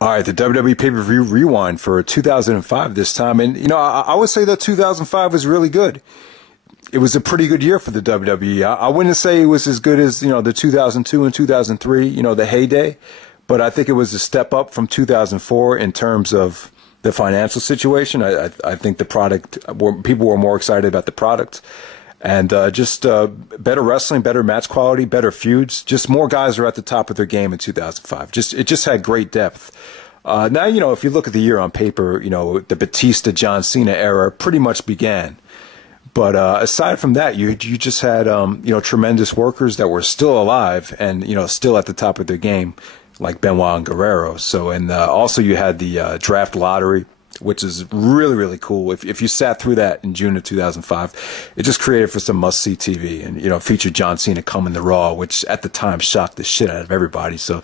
All right, the WWE pay-per-view rewind for 2005 this time. And, I would say that 2005 was really good. It was a pretty good year for the WWE. I wouldn't say it was as good as, the 2002 and 2003, the heyday. But I think it was a step up from 2004 in terms of the financial situation. I think the product, people were more excited about the product. And just better wrestling, better match quality, better feuds. Just more guys are at the top of their game in 2005. It just had great depth. Now, if you look at the year on paper, the Batista, John Cena era pretty much began. But aside from that, you just had, tremendous workers that were still alive and, still at the top of their game, like Benoit and Guerrero. So, and also you had the draft lottery, which is really, really cool. If you sat through that in June of 2005, it just created for some must-see TV. And, featured John Cena coming to Raw, which at the time shocked the shit out of everybody. So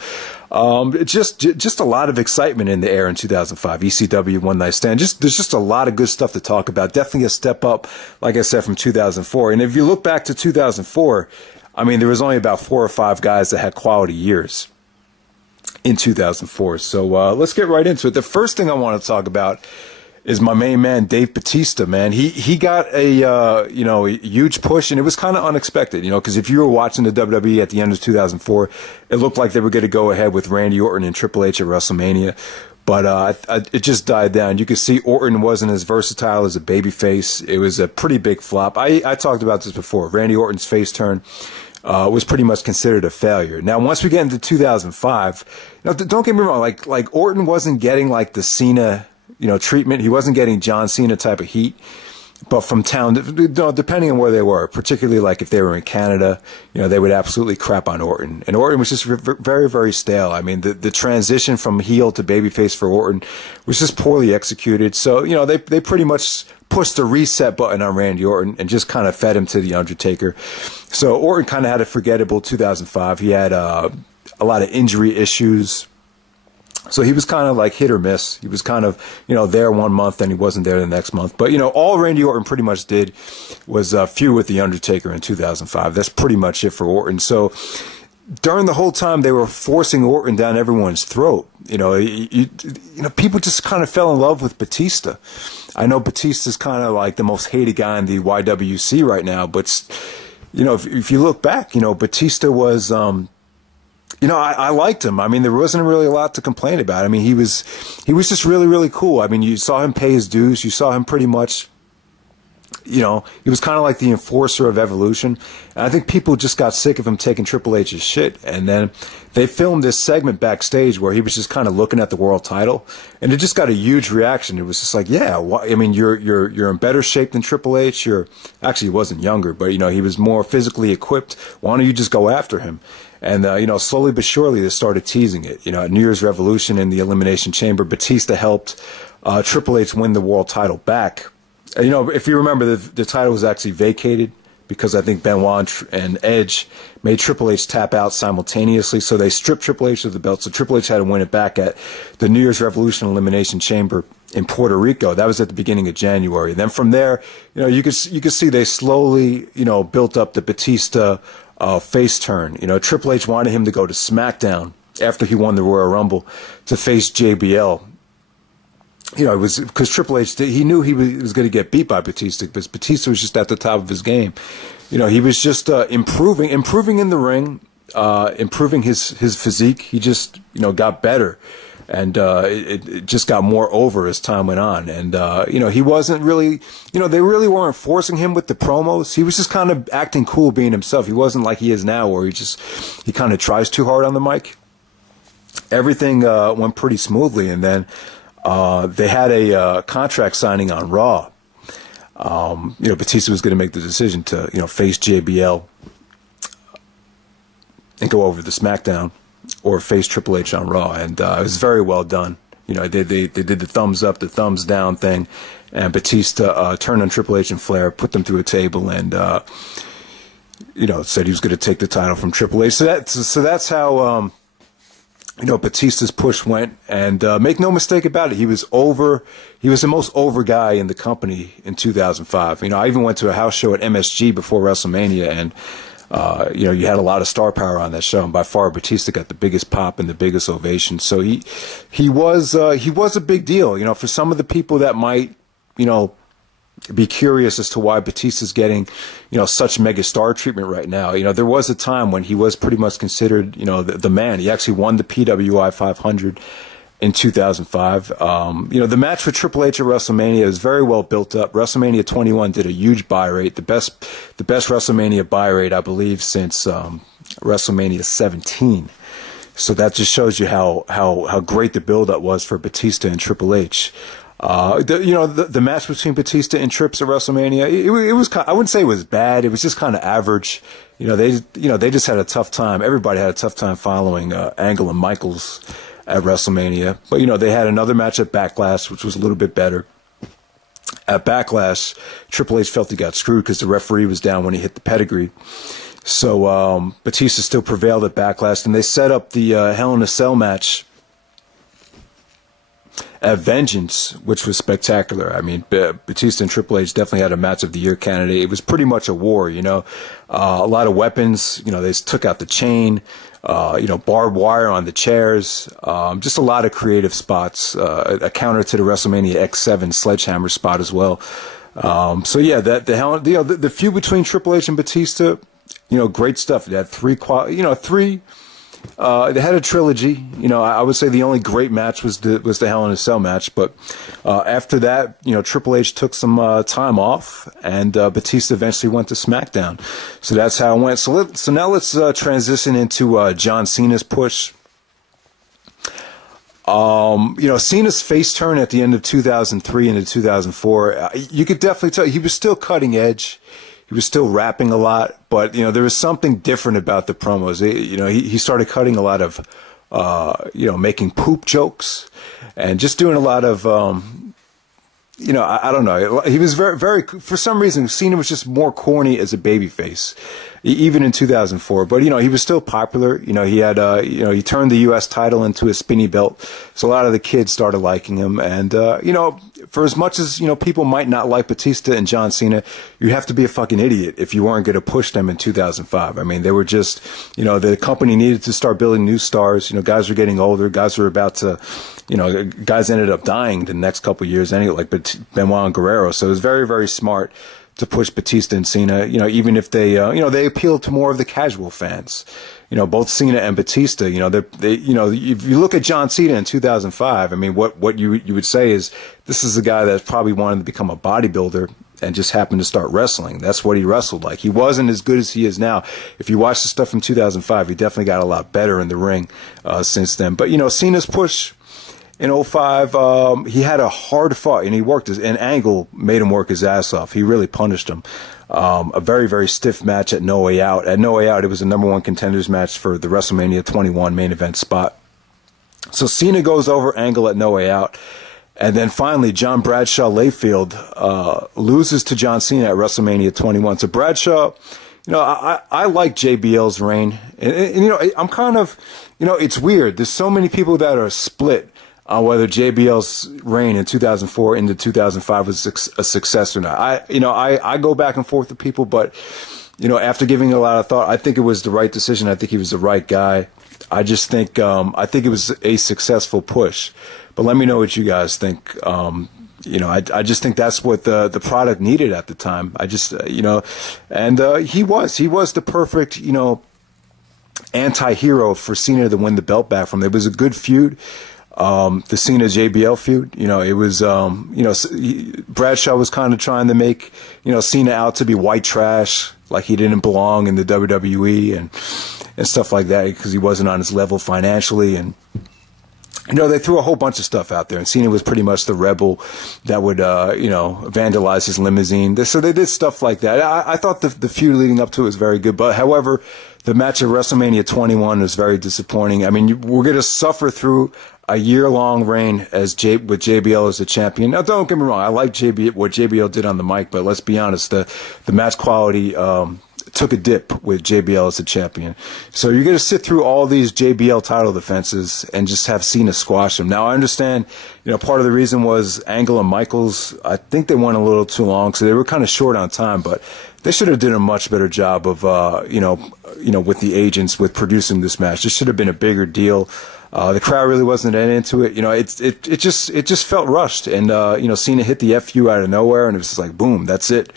it's just a lot of excitement in the air in 2005. ECW One Night Stand. There's just a lot of good stuff to talk about. Definitely a step up, like I said, from 2004. And if you look back to 2004, there was only about 4 or 5 guys that had quality years in 2004. So let's get right into it. The first thing I want to talk about is my main man, Dave Bautista, man. He got a huge push, and it was kind of unexpected, because if you were watching the WWE at the end of 2004, it looked like they were going to go ahead with Randy Orton and Triple H at WrestleMania. But it just died down. You could see Orton wasn't as versatile as a babyface. It was a pretty big flop. I talked about this before. Randy Orton's face turn was pretty much considered a failure. Now, once we get into 2005, don't get me wrong, like Orton wasn't getting like the Cena, treatment. He wasn't getting John Cena type of heat. But from town, depending on where they were, particularly like if they were in Canada, they would absolutely crap on Orton. And Orton was just very, very stale. The transition from heel to babyface for Orton was just poorly executed. So, they pretty much pushed the reset button on Randy Orton and just kind of fed him to the Undertaker. So Orton kind of had a forgettable 2005. He had a lot of injury issues. So he was kind of like hit or miss. He was kind of, there one month and he wasn't there the next month. But, all Randy Orton pretty much did was feud with The Undertaker in 2005. That's pretty much it for Orton. So during the whole time, they were forcing Orton down everyone's throat. People just kind of fell in love with Batista. I know Batista's kind of like the most hated guy in the YWC right now. But, if you look back, Batista was... I liked him. There wasn't really a lot to complain about. He was just really, really cool. You saw him pay his dues. You saw him pretty much, he was kind of like the enforcer of Evolution. And I think people just got sick of him taking Triple H's shit. And then they filmed this segment backstage where he was just kind of looking at the world title, and it just got a huge reaction. It was just like, yeah, you're in better shape than Triple H. Actually, he wasn't younger, but he was more physically equipped. Why don't you just go after him? And, slowly but surely they started teasing it. At New Year's Revolution in the Elimination Chamber, Batista helped Triple H win the world title back. If you remember, the title was actually vacated because I think Benoit and Edge made Triple H tap out simultaneously. So they stripped Triple H of the belt. So Triple H had to win it back at the New Year's Revolution Elimination Chamber in Puerto Rico. That was at the beginning of January. Then from there, you could see they slowly, built up the Batista face turn. Triple H wanted him to go to Smackdown after he won the Royal Rumble to face JBL. It was because Triple H, he knew he was going to get beat by Batista, because Batista was just at the top of his game. He was just improving in the ring, improving his physique. He just, got better. And it just got more over as time went on. And, he wasn't really, they really weren't forcing him with the promos. He was just kind of acting cool being himself. He wasn't like he is now, where he kind of tries too hard on the mic. Everything went pretty smoothly. And then they had a contract signing on Raw. Batista was going to make the decision to, face JBL and go over to SmackDown, or face Triple H on Raw, and it was very well done. They did the thumbs up, the thumbs down thing, and Batista turned on Triple H and Flair, put them through a table, and said he was going to take the title from Triple H. So that's how Batista's push went, and make no mistake about it, he was over. He was the most over guy in the company in 2005. I even went to a house show at MSG before WrestleMania, and You had a lot of star power on that show, and by far Batista got the biggest pop and the biggest ovation. So he was a big deal. For some of the people that might, be curious as to why Batista's getting, such mega star treatment right now. There was a time when he was pretty much considered, the man. He actually won the PWI 500 in 2005. The match with Triple H at WrestleMania is very well built up. WrestleMania 21 did a huge buy rate, the best WrestleMania buy rate, I believe, since WrestleMania 17. So that just shows you how great the build up was for Batista and Triple H. The match between Batista and Trips at WrestleMania, it was I wouldn't say it was bad. It was just kind of average. They just had a tough time. Everybody had a tough time following Angle and Michaels at WrestleMania. But they had another match at Backlash, which was a little bit better. At Backlash, Triple H felt he got screwed because the referee was down when he hit the pedigree. So Batista still prevailed at Backlash, and they set up the Hell in a Cell match at Vengeance, which was spectacular. I mean, Batista and Triple H definitely had a match of the year candidate. It was pretty much a war, a lot of weapons. They took out the chain, barbed wire on the chairs, just a lot of creative spots. A counter to the WrestleMania X7 sledgehammer spot as well. The feud between Triple H and Batista, great stuff. It had they had a trilogy. I would say the only great match was the Hell in a Cell match. But after that, Triple H took some time off, and Batista eventually went to Smackdown. So that's how it went. So now let's transition into John Cena's push. Cena's face turn at the end of 2003 into 2004, you could definitely tell he was still cutting edge. He was still rapping a lot, but, there was something different about the promos. He started cutting a lot of, making poop jokes and just doing a lot of, I don't know. He was very, for some reason, Cena was just more corny as a babyface, even in 2004. But, he was still popular. He had, he turned the U.S. title into a spinny belt. So a lot of the kids started liking him. And, for as much as, people might not like Batista and John Cena, you have to be a fucking idiot if you weren't going to push them in 2005. I mean, they were just, the company needed to start building new stars. Guys were getting older. Guys were about to, guys ended up dying the next couple of years anyway, like Benoit and Guerrero. So it was very, very smart to push Batista and Cena, even if they, they appealed to more of the casual fans. Both Cena and Batista, if you look at John Cena in 2005, I mean, what you would say is this is a guy that probably wanted to become a bodybuilder and just happened to start wrestling. That's what he wrestled like. He wasn't as good as he is now. If you watch the stuff from 2005, he definitely got a lot better in the ring since then. But, Cena's push in 05, he had a hard fight, and he worked and Angle made him work his ass off. He really punished him. A very, very stiff match at No Way Out. At No Way Out, it was the #1 contenders match for the WrestleMania 21 main event spot. So Cena goes over Angle at No Way Out. And then finally, John Bradshaw Layfield loses to John Cena at WrestleMania 21. So Bradshaw, I like JBL's reign. And I'm kind of, it's weird. There's so many people that are split on whether JBL's reign in 2004 into 2005 was a success or not. I go back and forth with people, but, after giving a lot of thought, I think it was the right decision. I think he was the right guy. I just think, I think it was a successful push. But let me know what you guys think. I just think that's what the product needed at the time. I just, and he was the perfect, anti-hero for Cena to win the belt back from. It was a good feud. The Cena JBL feud, it was, Bradshaw was kind of trying to make, Cena out to be white trash, like he didn't belong in the WWE and stuff like that because he wasn't on his level financially. And, they threw a whole bunch of stuff out there, and Cena was pretty much the rebel that would, vandalize his limousine. So they did stuff like that. I thought the feud leading up to it was very good, but however, the match at WrestleMania 21 was very disappointing. I mean, we're going to suffer through a year-long reign with JBL as the champion. Now, don't get me wrong. I like what JBL did on the mic, but let's be honest. The match quality took a dip with JBL as the champion. So you're going to sit through all these JBL title defenses and just have Cena squash him. Now, I understand, part of the reason was Angle and Michaels, I think they went a little too long, so they were kind of short on time, but they should have did a much better job of, with the agents, with producing this match. This should have been a bigger deal. The crowd really wasn't that into it. It just felt rushed. And, Cena hit the FU out of nowhere, and it was just like, boom, that's it.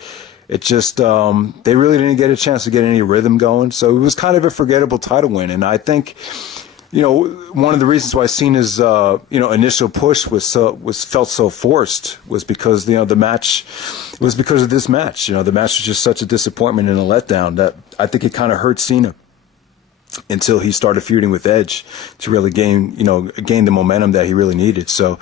It just, they really didn't get a chance to get any rhythm going. So it was kind of a forgettable title win. And I think, one of the reasons why Cena's, initial push was felt so forced was because, the match was because of this match. The match was just such a disappointment and a letdown that I think it kind of hurt Cena until he started feuding with Edge to really gain the momentum that he really needed. So,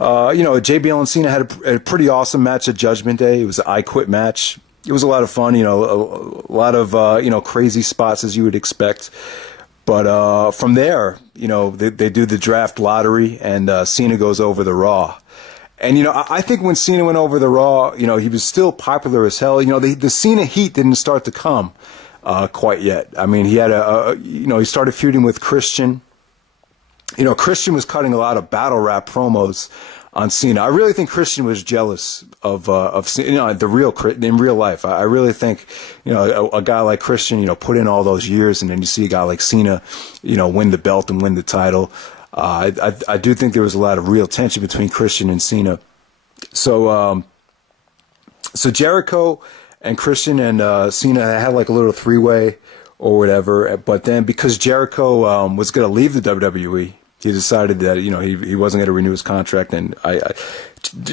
JBL and Cena had a pretty awesome match at Judgment Day. It was an I Quit match. It was a lot of fun, a lot of, crazy spots as you would expect. But from there, they do the draft lottery, and Cena goes over the Raw. And, I think when Cena went over the Raw, he was still popular as hell. The Cena heat didn't start to come quite yet. I mean, he had he started feuding with Christian. Christian was cutting a lot of battle rap promos on Cena. I really think Christian was jealous of Cena, in real life. I really think, a guy like Christian, put in all those years, and then you see a guy like Cena, win the belt and win the title. I do think there was a lot of real tension between Christian and Cena. So Jericho and Christian and Cena had like a little three-way or whatever. But then because Jericho was going to leave the WWE, he decided that he wasn't going to renew his contract, and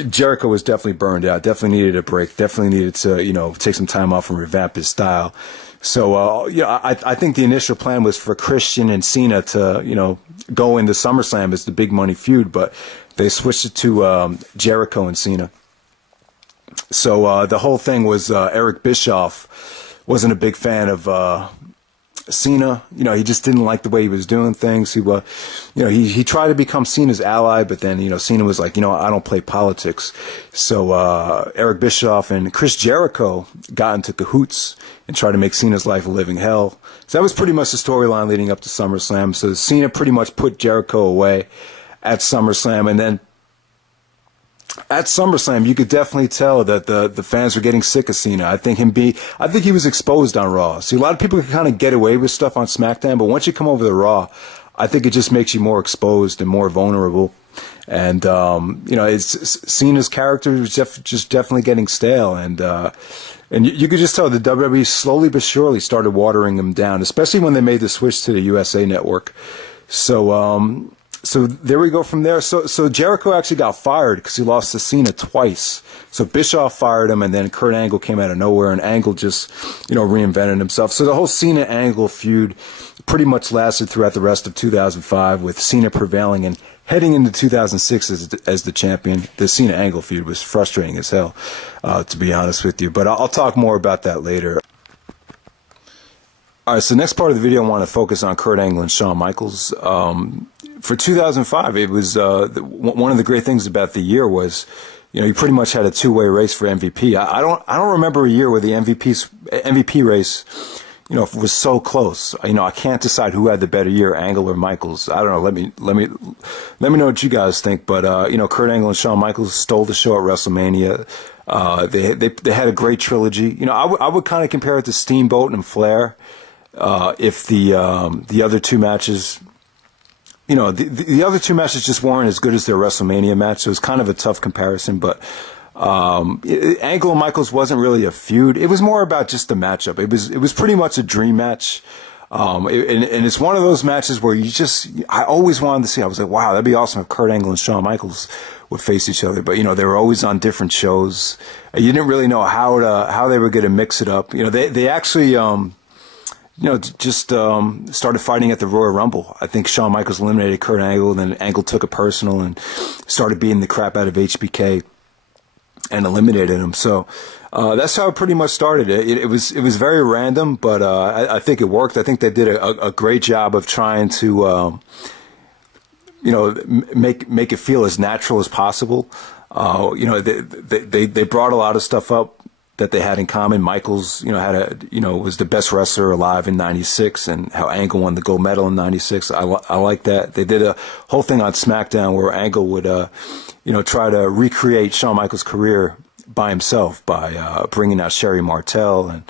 Jericho was definitely burned out. Definitely needed a break. Definitely needed to take some time off and revamp his style. So I think the initial plan was for Christian and Cena to go into SummerSlam as the big money feud, but they switched it to Jericho and Cena. So the whole thing was Eric Bischoff wasn't a big fan of Cena. He just didn't like the way he was doing things. He tried to become Cena's ally, but then Cena was like, I don't play politics. So Eric Bischoff and Chris Jericho got into cahoots and tried to make Cena's life a living hell. So that was pretty much the storyline leading up to SummerSlam. So Cena pretty much put Jericho away at SummerSlam, and then at SummerSlam, you could definitely tell that the fans were getting sick of Cena. I think he was exposed on Raw. See, a lot of people can kind of get away with stuff on SmackDown, but once you come over to Raw, I think it just makes you more exposed and more vulnerable. And Cena's character was just definitely getting stale, and you could just tell the WWE slowly but surely started watering him down, especially when they made the switch to the USA Network. So there we go from there. So Jericho actually got fired because he lost to Cena twice. So Bischoff fired him, and then Kurt Angle came out of nowhere, and Angle just, reinvented himself. So the whole Cena-Angle feud pretty much lasted throughout the rest of 2005, with Cena prevailing, and heading into 2006 as the champion. The Cena-Angle feud was frustrating as hell, to be honest with you. But I'll talk more about that later. All right, so next part of the video, I want to focus on Kurt Angle and Shawn Michaels. For 2005, it was one of the great things about the year was, you pretty much had a two-way race for MVP. I don't remember a year where the MVP race, was so close. I can't decide who had the better year, Angle or Michaels. I don't know. Let me know what you guys think. But Kurt Angle and Shawn Michaels stole the show at WrestleMania. They had a great trilogy. I would kind of compare it to Steamboat and Flair. If the other two matches. The other two matches just weren't as good as their WrestleMania match, so it was kind of a tough comparison. But Angle and Michaels wasn't really a feud. It was more about just the matchup. It was pretty much a dream match. And it's one of those matches where I always wanted to see. I was like, wow, that'd be awesome if Kurt Angle and Shawn Michaels would face each other. But, they were always on different shows. You didn't really know how they were going to mix it up. They actually, started fighting at the Royal Rumble. I think Shawn Michaels eliminated Kurt Angle, and then Angle took it personal and started beating the crap out of HBK and eliminated him. So that's how it pretty much started. It was very random, but I think it worked. I think they did a great job of trying to make it feel as natural as possible. They brought a lot of stuff up that they had in common. Michaels, was the best wrestler alive in '96, and how Angle won the gold medal in '96. I like that. They did a whole thing on SmackDown where Angle would, try to recreate Shawn Michaels' career by himself by bringing out Sherry Martel and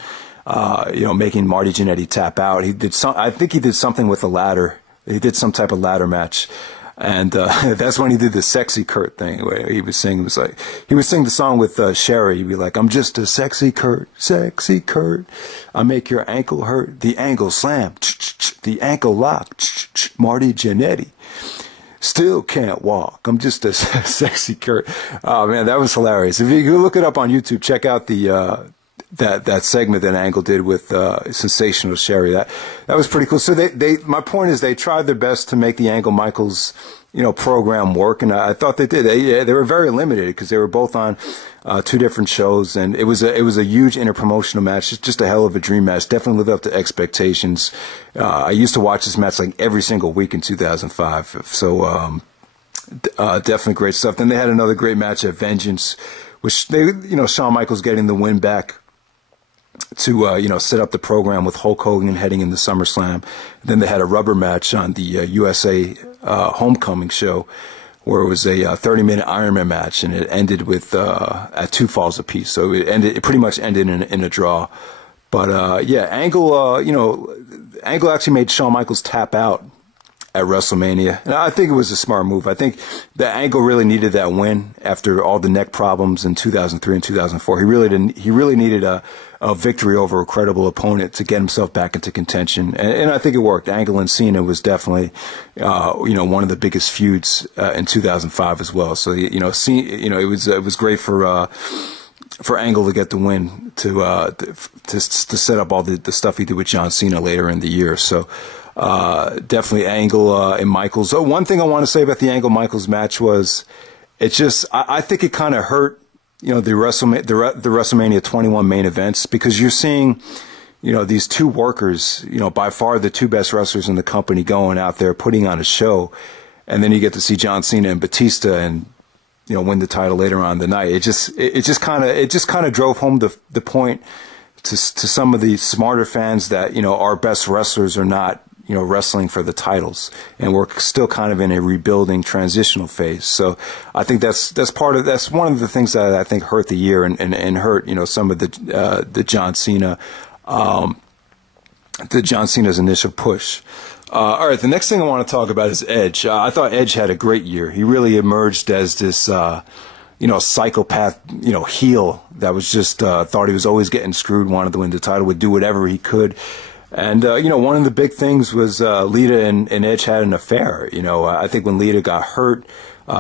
making Marty Jannetty tap out. I think he did something with a ladder. He did some type of ladder match. And that's when he did the sexy Kurt thing where he was singing. He would sing the song with Sherry. He'd be like, "I'm just a sexy Kurt, I make your ankle hurt, the ankle slam, the ankle lock, Marty Jannetty. Still can't walk. I'm just a sexy Kurt." Oh man, that was hilarious. If you look it up on YouTube, check out the that segment that Angle did with Sensational Sherry. That was pretty cool. So my point is they tried their best to make the Angle Michaels program work, and I thought they did. They were very limited because they were both on two different shows, and it was a huge interpromotional match. It's just a hell of a dream match. Definitely lived up to expectations. I used to watch this match like every single week in 2005. So definitely great stuff. Then they had another great match at Vengeance, which Shawn Michaels getting the win back to set up the program with Hulk Hogan heading into SummerSlam. Then they had a rubber match on the USA Homecoming show, where it was a 30-minute Iron Man match, and it ended with at 2 falls apiece. So it pretty much ended in a draw. But Angle Angle actually made Shawn Michaels tap out at WrestleMania, and I think it was a smart move. I think that Angle really needed that win after all the neck problems in 2003 and 2004. He really needed a victory over a credible opponent to get himself back into contention, and I think it worked. Angle and Cena was definitely one of the biggest feuds in 2005 as well. So it was great for Angle to get the win to set up all the stuff he did with John Cena later in the year. So definitely Angle and Michaels. Oh, one thing I want to say about the Angle Michaels match was I think it kind of hurt the WrestleMania 21 main events, because you're seeing these two workers, by far the two best wrestlers in the company, going out there putting on a show, and then you get to see John Cena and Bautista and win the title later on in the night. It just kind of drove home the point to some of the smarter fans that our best wrestlers are not wrestling for the titles, and we're still kind of in a rebuilding transitional phase. So I think that's one of the things that I think hurt the year and hurt some of the John Cena John Cena's initial push. All right, the next thing I want to talk about is Edge. I thought Edge had a great year. He really emerged as this psychopath heel that was just thought he was always getting screwed, wanted to win the title, would do whatever he could. And, one of the big things was Lita and Edge had an affair. I think when Lita got hurt,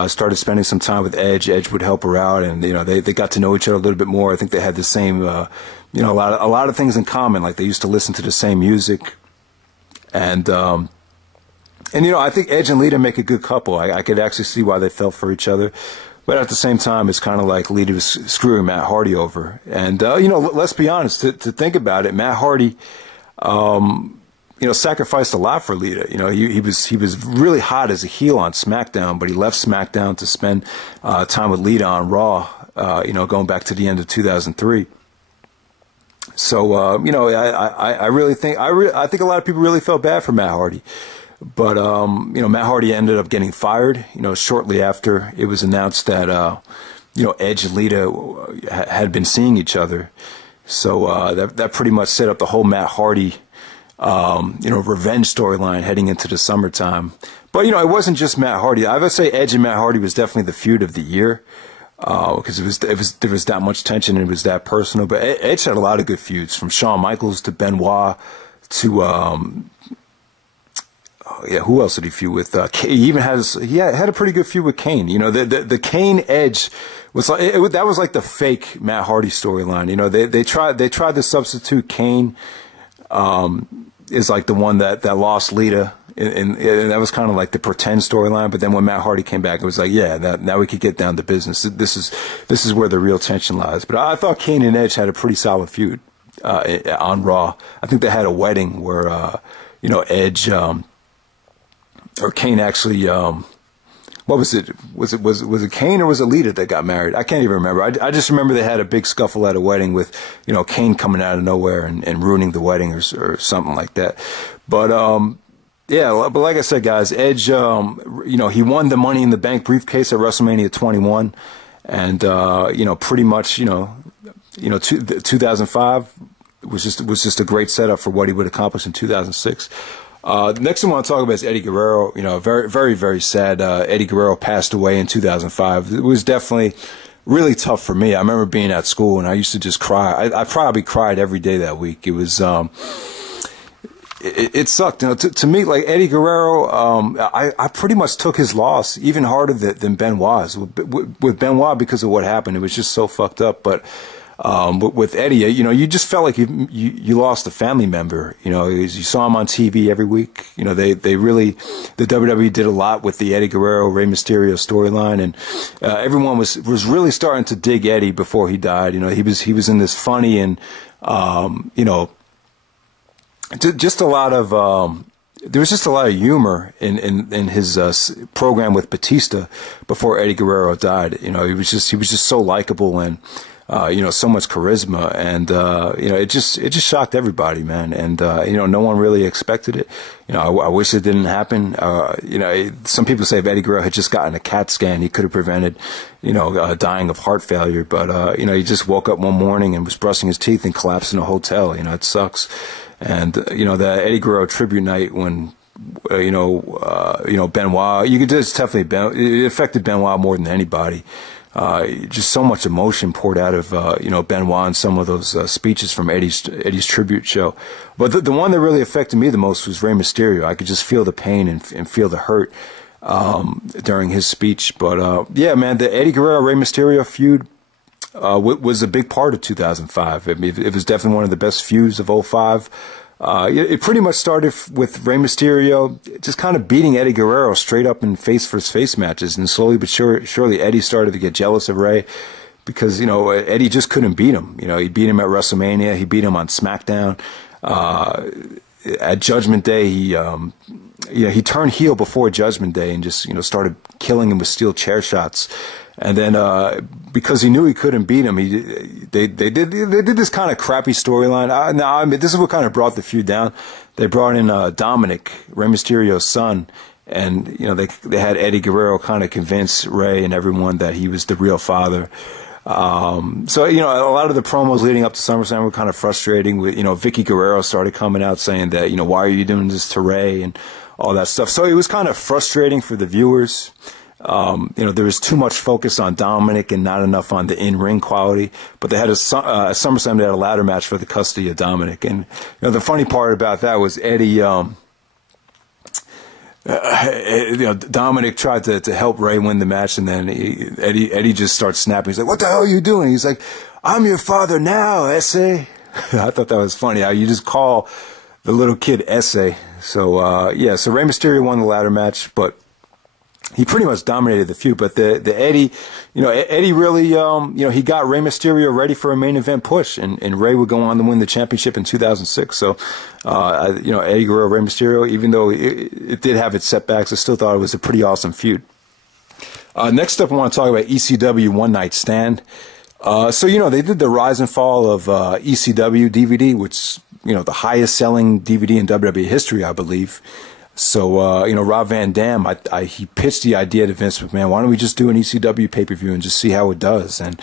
started spending some time with Edge would help her out, and, they got to know each other a little bit more. I think they had the same, a lot of things in common. Like, they used to listen to the same music. And I think Edge and Lita make a good couple. I could actually see why they fell for each other. But at the same time, it's kind of like Lita was screwing Matt Hardy over. And, let's be honest, to think about it, Matt Hardy, sacrificed a lot for Lita. He was really hot as a heel on SmackDown, but he left SmackDown to spend time with Lita on Raw, going back to the end of 2003. So, I really think, I think a lot of people really felt bad for Matt Hardy. But, Matt Hardy ended up getting fired, shortly after it was announced that, Edge and Lita had been seeing each other. So, that pretty much set up the whole Matt Hardy, revenge storyline heading into the summertime. But, it wasn't just Matt Hardy. I would say Edge and Matt Hardy was definitely the feud of the year. Because there was that much tension and it was that personal. But Edge had a lot of good feuds, from Shawn Michaels to Benoit to who else did he feud with? He even had a pretty good feud with Kane. The Kane Edge was like that was like the fake Matt Hardy storyline. They tried to substitute Kane is like the one that lost Lita. And that was kind of like the pretend storyline, but then when Matt Hardy came back, it was like, now we could get down to business. This is where the real tension lies. But I thought Kane and Edge had a pretty solid feud on Raw. I think they had a wedding where Edge or Kane actually what was it? Was it Kane or was it Lita that got married? I can't even remember. I just remember they had a big scuffle at a wedding with, you know, Kane coming out of nowhere and ruining the wedding or something like that. But, yeah, but like I said, guys, Edge, you know, he won the Money in the Bank briefcase at WrestleMania 21. And, you know, pretty much, you know, 2005 was just a great setup for what he would accomplish in 2006. The next thing I want to talk about is Eddie Guerrero. You know, very, very, very sad. Eddie Guerrero passed away in 2005. It was definitely really tough for me. I remember being at school and I used to just cry. I probably cried every day that week. It was, it sucked. You know, to me, like Eddie Guerrero, I pretty much took his loss even harder than Benoit's. With Benoit, because of what happened, it was just so fucked up. But with Eddie, you know, you just felt like you lost a family member. You know, you saw him on TV every week. You know, they really, the WWE did a lot with the Eddie Guerrero, Rey Mysterio storyline, and everyone was really starting to dig Eddie before he died. You know, he was in this funny and you know, just a lot of there was just a lot of humor in his program with Batista before Eddie Guerrero died. You know, he was just so likable and you know, so much charisma, and you know, it just shocked everybody, man. And you know, no one really expected it. You know, I wish it didn't happen. You know, some people say if Eddie Guerrero had just gotten a CAT scan, he could have prevented, you know, dying of heart failure. But you know, he just woke up one morning and was brushing his teeth and collapsed in a hotel. You know, it sucks. And you know, the Eddie Guerrero tribute night when you know Benoit, you could just definitely it affected Benoit more than anybody. Just so much emotion poured out of you know, Benoit and some of those speeches from Eddie's tribute show. But the one that really affected me the most was Rey Mysterio. I could just feel the pain and feel the hurt during his speech. But yeah, man, the Eddie Guerrero Rey Mysterio feud was a big part of 2005. I mean, it was definitely one of the best feuds of '05. It pretty much started with Rey Mysterio just kind of beating Eddie Guerrero straight up in face-versus-face matches, and slowly but surely Eddie started to get jealous of Rey because, you know, Eddie just couldn't beat him. You know, he beat him at WrestleMania, he beat him on Smackdown. At Judgment Day, he turned heel before Judgment Day and just, you know, started killing him with steel chair shots. And then, because he knew he couldn't beat him, they did this kind of crappy storyline. I mean, this is what kind of brought the feud down. They brought in Dominic, Rey Mysterio's son, and you know, they had Eddie Guerrero kind of convince Rey and everyone that he was the real father. So you know, a lot of the promos leading up to SummerSlam were kind of frustrating. With, you know, Vicky Guerrero started coming out saying that, you know, why are you doing this to Rey and all that stuff. So it was kind of frustrating for the viewers. You know, there was too much focus on Dominic and not enough on the in-ring quality. But they had a SummerSlam, they had a ladder match for the custody of Dominic. And, you know, the funny part about that was Eddie, you know, Dominic tried to help Rey win the match, and then Eddie just starts snapping. He's like, "What the hell are you doing?" He's like, "I'm your father now, Essay." I thought that was funny how you just call the little kid Essay. So, yeah, so Rey Mysterio won the ladder match, but he pretty much dominated the feud. But the Eddie, you know, Eddie really, you know, he got Rey Mysterio ready for a main event push, and Rey would go on to win the championship in 2006. So, you know, Eddie Guerrero, Rey Mysterio, even though it did have its setbacks, I still thought it was a pretty awesome feud. Next up, I want to talk about ECW One Night Stand. So, you know, they did the rise and fall of ECW DVD, which, you know, the highest selling DVD in WWE history, I believe. So, you know, Rob Van Dam, he pitched the idea to Vince McMahon, why don't we just do an ECW pay-per-view and just see how it does? And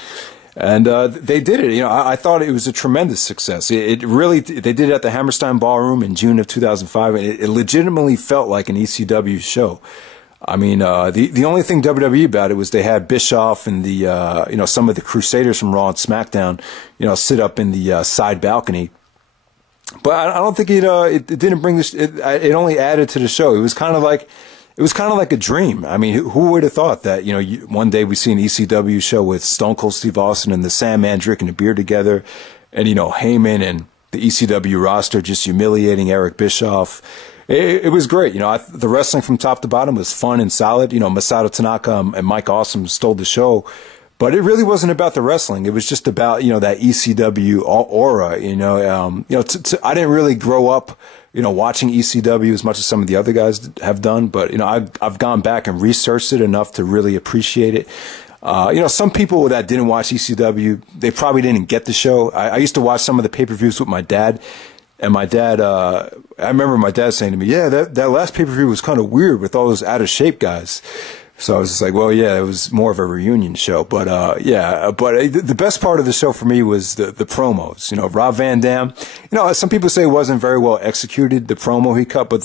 they did it. You know, I thought it was a tremendous success. It really, they did it at the Hammerstein Ballroom in June of 2005, and it legitimately felt like an ECW show. I mean, the only thing WWE about it was they had Bischoff and the, you know, some of the Crusaders from Raw and SmackDown, you know, sit up in the side balcony. But I don't think it didn't bring this. It only added to the show. It was kind of like a dream. I mean, who would have thought that, you know, one day we see an ECW show with Stone Cold Steve Austin and the Sandman drinking a beer together, and, you know, Heyman and the ECW roster just humiliating Eric Bischoff. It was great. You know, the wrestling from top to bottom was fun and solid. You know, Masato Tanaka and Mike Awesome stole the show. But it really wasn't about the wrestling. It was just about, that ECW aura, I didn't really grow up, watching ECW as much as some of the other guys have done. But, I've gone back and researched it enough to really appreciate it. Some people that didn't watch ECW, they probably didn't get the show. I used to watch some of the pay-per-views with my dad. And my dad, I remember my dad saying to me, yeah, that last pay-per-view was kind of weird with all those out-of-shape guys. So I was just like, well, yeah, it was more of a reunion show. But, the best part of the show for me was the promos. Rob Van Dam, some people say it wasn't very well executed, the promo he cut, but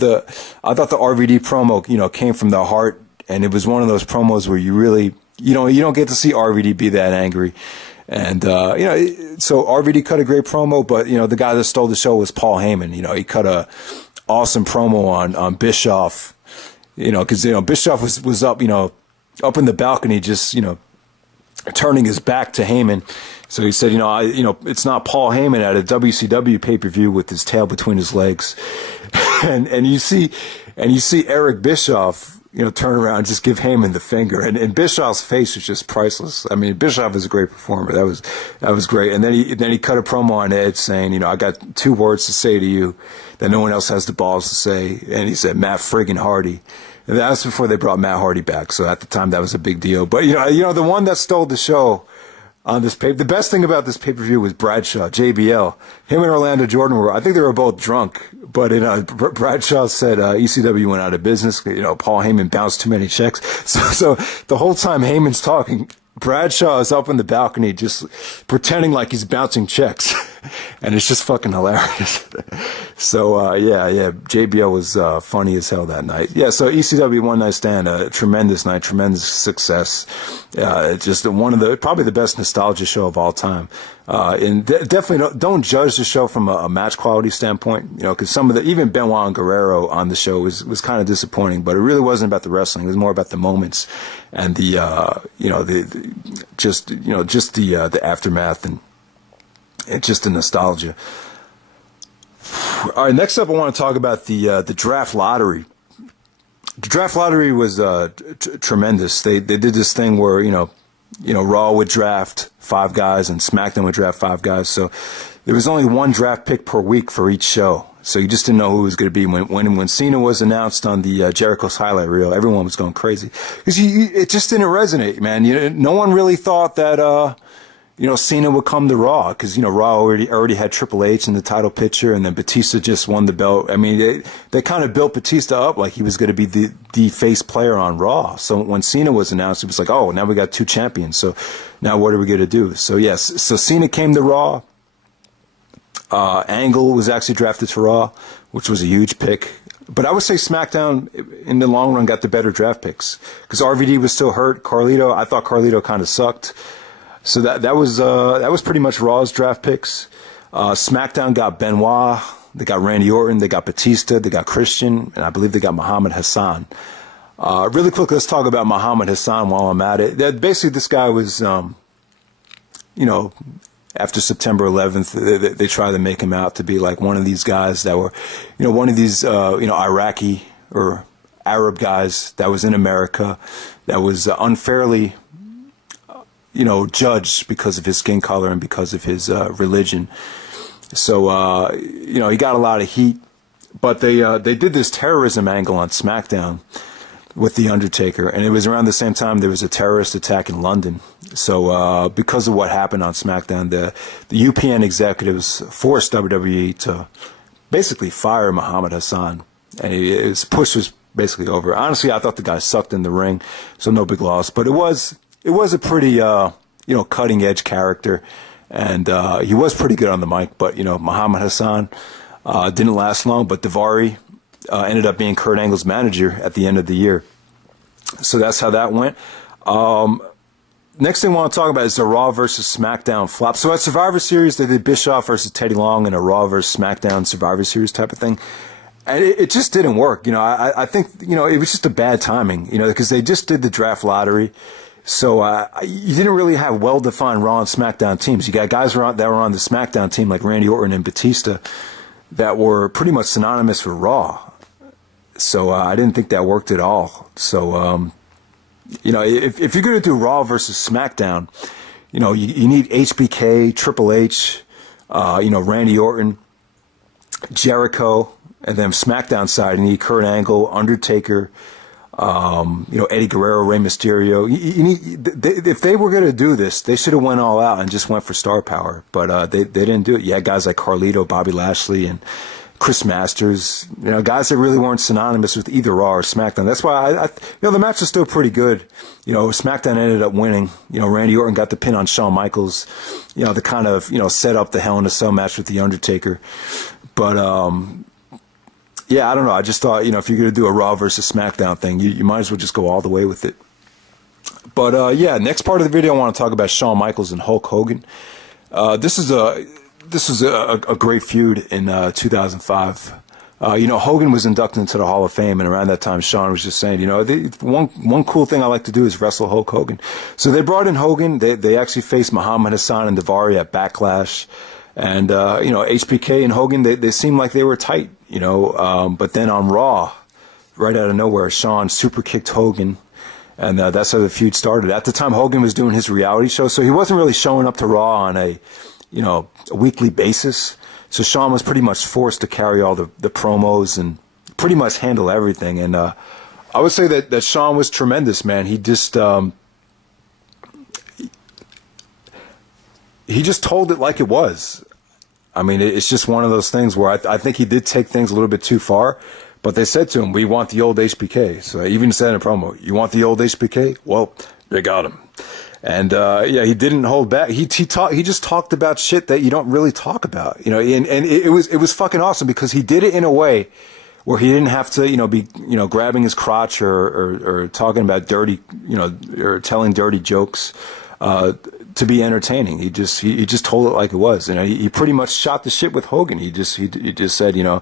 I thought the RVD promo, came from the heart. And it was one of those promos where you really, you don't get to see RVD be that angry. And, so RVD cut a great promo, but, the guy that stole the show was Paul Heyman. He cut a awesome promo on Bischoff. Because, Bischoff was up, up in the balcony, just, turning his back to Heyman. So he said, it's not Paul Heyman at a WCW pay-per-view with his tail between his legs. and you see Eric Bischoff, turn around and just give Heyman the finger. And Bischoff's face was just priceless. I mean, Bischoff is a great performer. That was great. And then he cut a promo on Edge saying, I got 2 words to say to you that no one else has the balls to say. And he said, Matt friggin' Hardy. And that was before they brought Matt Hardy back. So at the time, that was a big deal. But, the one that stole the show on this the best thing about this pay-per-view was Bradshaw, JBL. Him and Orlando Jordan I think they were both drunk. But, Bradshaw said, ECW went out of business. Paul Heyman bounced too many checks. So the whole time Heyman's talking, Bradshaw is up in the balcony just pretending like he's bouncing checks. And it's just fucking hilarious. So, JBL was funny as hell that night. Yeah, so ECW One Night Stand, a tremendous night, tremendous success. Just probably the best nostalgia show of all time. And definitely don't judge the show from a match quality standpoint, because even Benoit and Guerrero on the show was kind of disappointing, but it really wasn't about the wrestling. It was more about the moments and the aftermath and just the nostalgia. All right, next up I want to talk about the draft lottery. The draft lottery was tremendous. They did this thing where, Raw would draft 5 guys and SmackDown would draft 5 guys. So there was only 1 draft pick per week for each show. So you just didn't know who it was going to be. When Cena was announced on the Jericho's highlight reel, everyone was going crazy. Because it just didn't resonate, man. No one really thought that, Cena would come to Raw. Because, Raw already had Triple H in the title picture. And then Batista just won the belt. I mean, they kind of built Batista up like he was going to be the face player on Raw. So when Cena was announced, it was like, oh, now we got 2 champions. So now what are we going to do? So, yes. So Cena came to Raw. Angle was actually drafted to Raw, which was a huge pick. But I would say SmackDown, in the long run, got the better draft picks. Because RVD was still hurt. I thought Carlito kind of sucked. So that was pretty much Raw's draft picks. SmackDown got Benoit. They got Randy Orton. They got Batista. They got Christian. And I believe they got Muhammad Hassan. Really quick, let's talk about Muhammad Hassan while I'm at it. Basically, this guy was, after September 11th, they tried to make him out to be like one of these guys that were, one of these, Iraqi or Arab guys that was in America that was unfairly, judged because of his skin color and because of his religion. So, he got a lot of heat. But they did this terrorism angle on SmackDown with The Undertaker, and it was around the same time there was a terrorist attack in London. So because of what happened on SmackDown, the UPN executives forced WWE to basically fire Muhammad Hassan, and his push was basically over. Honestly, I thought the guy sucked in the ring, so no big loss. But it was a pretty cutting edge character, and he was pretty good on the mic. But Muhammad Hassan didn't last long. But Daivari ended up being Kurt Angle's manager at the end of the year. So that's how that went. Next thing I want to talk about is the Raw versus SmackDown flop. So at Survivor Series, they did Bischoff versus Teddy Long in a Raw versus SmackDown Survivor Series type of thing. And it just didn't work. I think, it was just a bad timing, because they just did the draft lottery. So you didn't really have well-defined Raw and SmackDown teams. You got guys that were on the SmackDown team like Randy Orton and Batista that were pretty much synonymous with Raw. So I didn't think that worked at all. So You know, if you're going to do Raw versus SmackDown, you know, you need HBK, Triple H, you know, Randy Orton, Jericho, and then SmackDown side, you need Kurt Angle, Undertaker, you know, Eddie Guerrero, Rey Mysterio. If they were going to do this, they should have went all out and just went for star power. But they didn't do it. You had guys like Carlito, Bobby Lashley, and Chris Masters. You know, guys that really weren't synonymous with either Raw or SmackDown. That's why you know, the match was still pretty good. You know, SmackDown ended up winning. You know, Randy Orton got the pin on Shawn Michaels. You know, the kind of, you know, set up the Hell in a Cell match with the Undertaker. But yeah, I don't know. I just thought, you know, if you're going to do a Raw versus SmackDown thing, you might as well just go all the way with it. But yeah, next part of the video, I want to talk about Shawn Michaels and Hulk Hogan. This is a great feud in 2005. You know, Hogan was inducted into the Hall of Fame, and around that time, Shawn was just saying, you know, one cool thing I like to do is wrestle Hulk Hogan. So they brought in Hogan. They actually faced Muhammad Hassan and Daivari at Backlash. And, you know, HBK and Hogan, they seemed like they were tight, you know. But then on Raw, right out of nowhere, Shawn super kicked Hogan. And that's how the feud started. At the time, Hogan was doing his reality show, so he wasn't really showing up to Raw on a weekly basis. So Shawn was pretty much forced to carry all the promos and pretty much handle everything. And I would say that Shawn was tremendous, man. He just told it like it was. I mean, it's just one of those things where I think he did take things a little bit too far. But they said to him, "We want the old HBK." So I even said in a promo, "You want the old HBK?" Well, they got him. And yeah, he didn't hold back. He just talked about shit that you don't really talk about, you know. And it was fucking awesome because he did it in a way where he didn't have to, you know, be, you know, grabbing his crotch or talking about dirty, you know, or telling dirty jokes to be entertaining. He just told it like it was. You know, he pretty much shot the shit with Hogan. He just said, you know,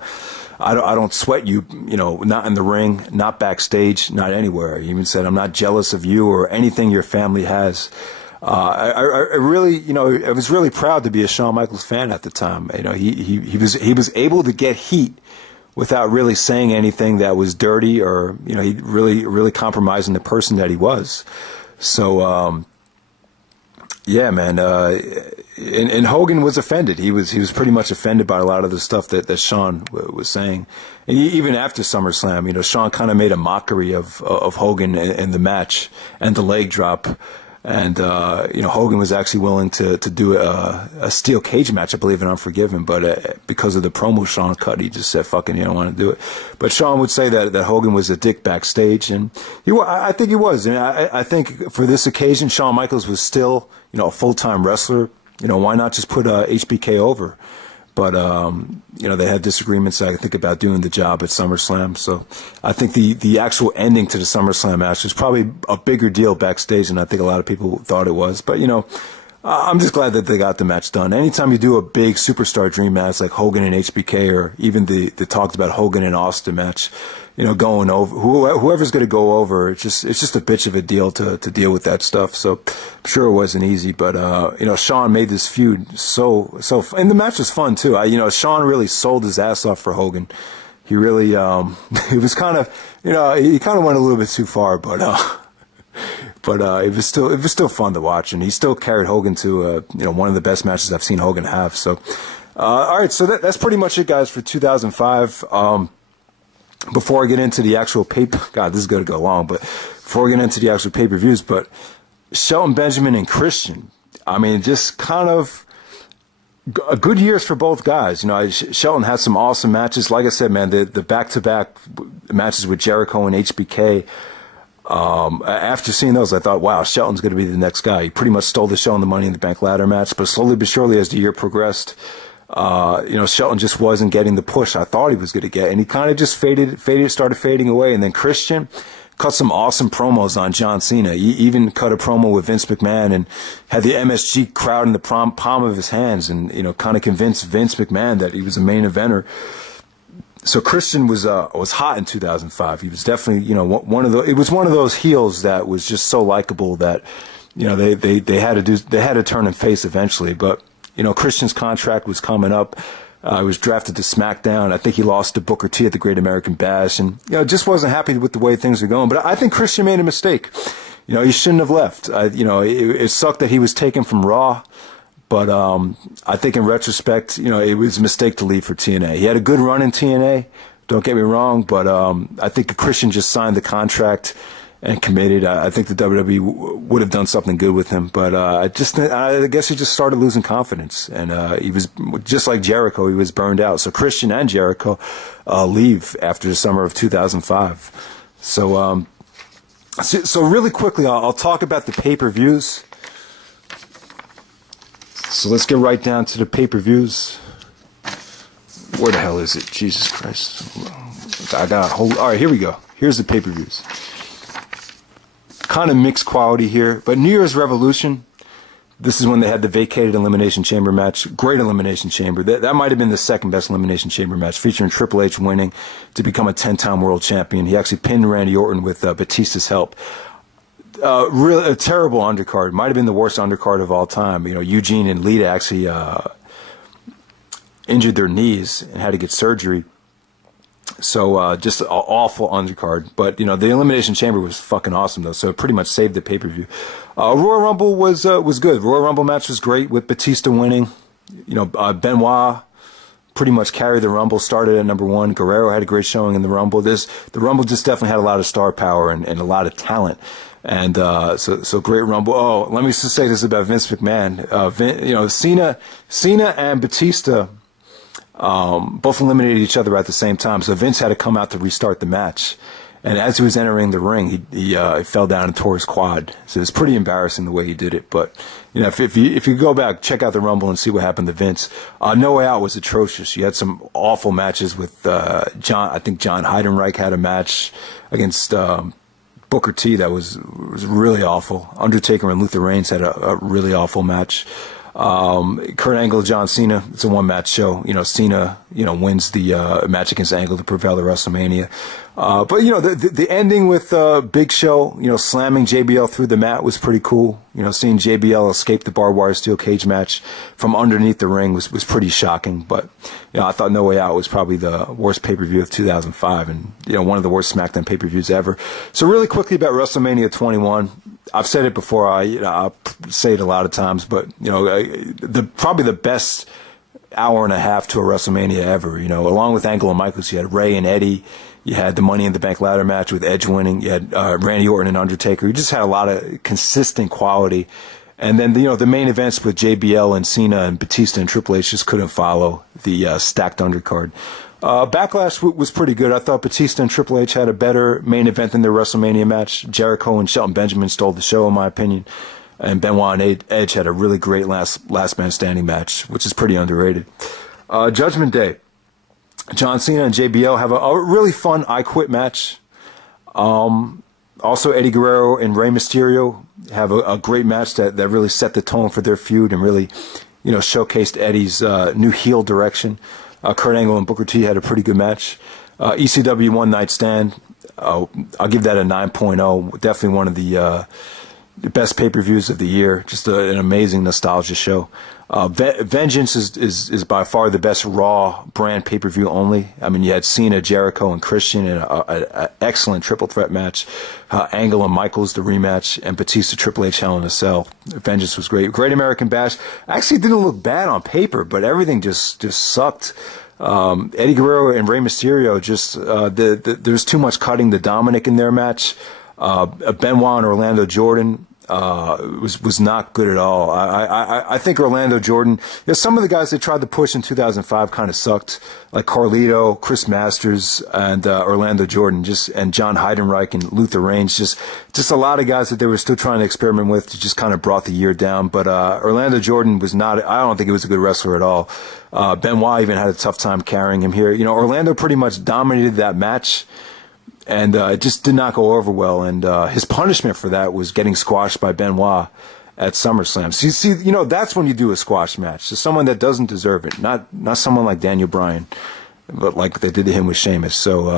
I don't sweat you, you know, not in the ring, not backstage, not anywhere. He even said, "I'm not jealous of you or anything your family has." I really, you know, I was really proud to be a Shawn Michaels fan at the time. You know, he was able to get heat without really saying anything that was dirty or, you know, he really compromising the person that he was. So, yeah, man. And Hogan was offended. He was pretty much offended by a lot of the stuff that Shawn was saying. And even after SummerSlam, you know, Shawn kind of made a mockery of Hogan in the match and the leg drop. And, you know, Hogan was actually willing to do a steel cage match, I believe, in Unforgiven. But because of the promo Shawn cut, he just said, fucking, you don't want to do it. But Shawn would say that Hogan was a dick backstage. And I think he was. I mean, I think for this occasion, Shawn Michaels was still, you know, a full-time wrestler. You know, why not just put HBK over? But, you know, they had disagreements, I think, about doing the job at SummerSlam. So I think the actual ending to the SummerSlam match was probably a bigger deal backstage than I think a lot of people thought it was. But, you know, I'm just glad that they got the match done. Anytime you do a big superstar dream match like Hogan and HBK, or even the talked about Hogan and Austin match, you know, going over, whoever's going to go over, it's just a bitch of a deal to deal with that stuff. So I'm sure it wasn't easy, but, you know, Shawn made this feud so, and the match was fun too. You know, Shawn really sold his ass off for Hogan. He really, it was kind of, you know, he kind of went a little bit too far, but it was still fun to watch, and he still carried Hogan to, you know, one of the best matches I've seen Hogan have. So, all right. So that's pretty much it, guys, for 2005. Before I get into the actual God, this is going to go long, but before I get into the actual pay-per-views, but Shelton Benjamin and Christian, I mean, just kind of good years for both guys. You know, Shelton had some awesome matches. Like I said, man, the back-to-back matches with Jericho and HBK, after seeing those, I thought, wow, Shelton's going to be the next guy. He pretty much stole the show in the Money in the Bank ladder match, but slowly but surely as the year progressed, you know, Shelton just wasn't getting the push I thought he was going to get, and he kind of just started fading away. And then Christian cut some awesome promos on John Cena. He even cut a promo with Vince McMahon and had the MSG crowd in the palm of his hands, and, you know, kind of convinced Vince McMahon that he was a main eventer. So Christian was hot in 2005. He was definitely, you know, it was one of those heels that was just so likable that, you know, they had to turn him face eventually. But, you know, Christian's contract was coming up. He was drafted to Smackdown. I think he lost to Booker T at the Great American Bash, and, you know, just wasn't happy with the way things were going. But I think Christian made a mistake. you know, he shouldn't have left. You know, it sucked that he was taken from Raw, but I think in retrospect, you know, it was a mistake to leave for TNA. He had a good run in TNA, don't get me wrong, but I think Christian just signed the contract and committed. I think the WWE would have done something good with him, but I guess he just started losing confidence, and he was just like Jericho. He was burned out. So Christian and Jericho leave after the summer of 2005. So really quickly, I'll talk about the pay-per-views. So let's get right down to the pay-per-views. Where the hell is it? Jesus Christ! I got a whole. All right, here we go. Here's the pay-per-views. Kind of mixed quality here, but New Year's Revolution, this is when they had the vacated Elimination Chamber match. Great Elimination Chamber. That might have been the second best Elimination Chamber match, featuring Triple H winning to become a 10-time world champion. He actually pinned Randy Orton with Batista's help. Really a terrible undercard. Might have been the worst undercard of all time. You know, Eugene and Lita actually injured their knees and had to get surgery. So just an awful undercard, but you know the Elimination Chamber was fucking awesome though, so it pretty much saved the pay-per-view. Royal Rumble was good. Royal Rumble match was great with Batista winning. You know, Benoit pretty much carried the Rumble, started at number 1. Guerrero had a great showing in the Rumble. The Rumble just definitely had a lot of star power and a lot of talent, and so great Rumble. Oh, let me just say this about Vince McMahon. You know, Cena and Batista. Both eliminated each other at the same time, so Vince had to come out to restart the match. And as he was entering the ring, he fell down and tore his quad. So it's pretty embarrassing the way he did it. But you know, if you go back, check out the Rumble and see what happened to Vince. No Way Out was atrocious. You had some awful matches with John. I think John Heidenreich had a match against Booker T that was really awful. Undertaker and Luther Reigns had a really awful match. Kurt Angle, John Cena, it's a one-match show. You know, Cena, you know, wins the match against Angle to prevail at WrestleMania. But you know, the ending with Big Show, you know, slamming JBL through the mat was pretty cool. You know, seeing JBL escape the barbed wire steel cage match from underneath the ring was pretty shocking. But you know, I thought No Way Out was probably the worst pay-per-view of 2005, and you know, one of the worst SmackDown pay-per-views ever. So really quickly about WrestleMania 21. I've said it before. I'll say it a lot of times, but you know, probably the best hour and a half to a WrestleMania ever. You know, along with Angle and Michaels, you had Rey and Eddie. You had the Money in the Bank ladder match with Edge winning. You had Randy Orton and Undertaker. You just had a lot of consistent quality. And then, you know, the main events with JBL and Cena and Batista and Triple H just couldn't follow the stacked undercard. Backlash was pretty good. I thought Batista and Triple H had a better main event than their WrestleMania match. Jericho and Shelton Benjamin stole the show, in my opinion. And Benoit and Edge had a really great last man standing match, which is pretty underrated. Judgment Day. John Cena and JBL have a really fun I Quit match. Also, Eddie Guerrero and Rey Mysterio have a great match that really set the tone for their feud and really, you know, showcased Eddie's new heel direction. Kurt Angle and Booker T had a pretty good match. ECW One Night Stand, I'll give that a 9.0. Definitely one of the best pay-per-views of the year. Just an amazing nostalgia show. Vengeance is by far the best Raw brand pay-per-view only. I mean, you had Cena, Jericho, and Christian in an excellent triple threat match. Angle and Michaels, the rematch, and Batista, Triple H, Hell in a Cell. Vengeance was great. Great American Bash. Actually didn't look bad on paper, but everything just sucked. Eddie Guerrero and Rey Mysterio, there's too much cutting the Dominic in their match. Benoit and Orlando Jordan was not good at all. I think Orlando Jordan, you know, some of the guys they tried to push in 2005 kind of sucked, like Carlito, Chris Masters, and Orlando Jordan, and John Heidenreich and Luther Reigns, just a lot of guys that they were still trying to experiment with, to just kind of brought the year down. But Orlando Jordan was not, I don't think he was a good wrestler at all. Benoit even had a tough time carrying him here. You know, Orlando pretty much dominated that match. And it just did not go over well. And his punishment for that was getting squashed by Benoit at SummerSlam. So you see, you know, that's when you do a squash match to someone that doesn't deserve it, not someone like Daniel Bryan, but like they did to him with Sheamus. So